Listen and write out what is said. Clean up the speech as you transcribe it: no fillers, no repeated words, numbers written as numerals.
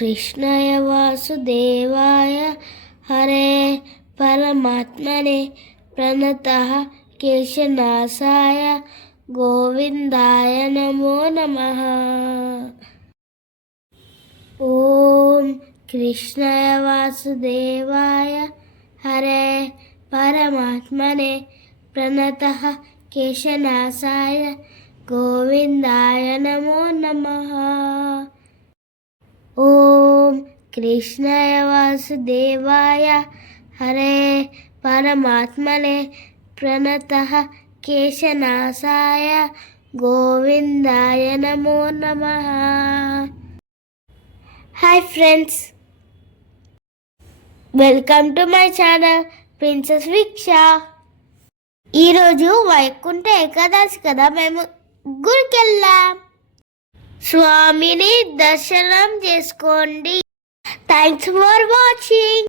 कृष्णाय वासुदेवाय हरे परमात्मने प्रणतः केशनाशाय गोविंदाय नमो नमः। ओम कृष्णाय वासुदेवाय हरे परमात्मने प्रणतः केशनाशाय गोविंदाय नमो नमः। ओम कृष्णाय वासुदेवाय हरे परमात्मने प्रणतः केशनाशाय गोविंदाय नमो नमः। Hi friends, welcome to my channel Princess Veeksha. ఈరోజు వైకుంఠ ఏకాదశి కదా, మేము గుడికి వెళ్ళాం. స్వామిని దర్శనం చేసుకోండి. Thanks for watching.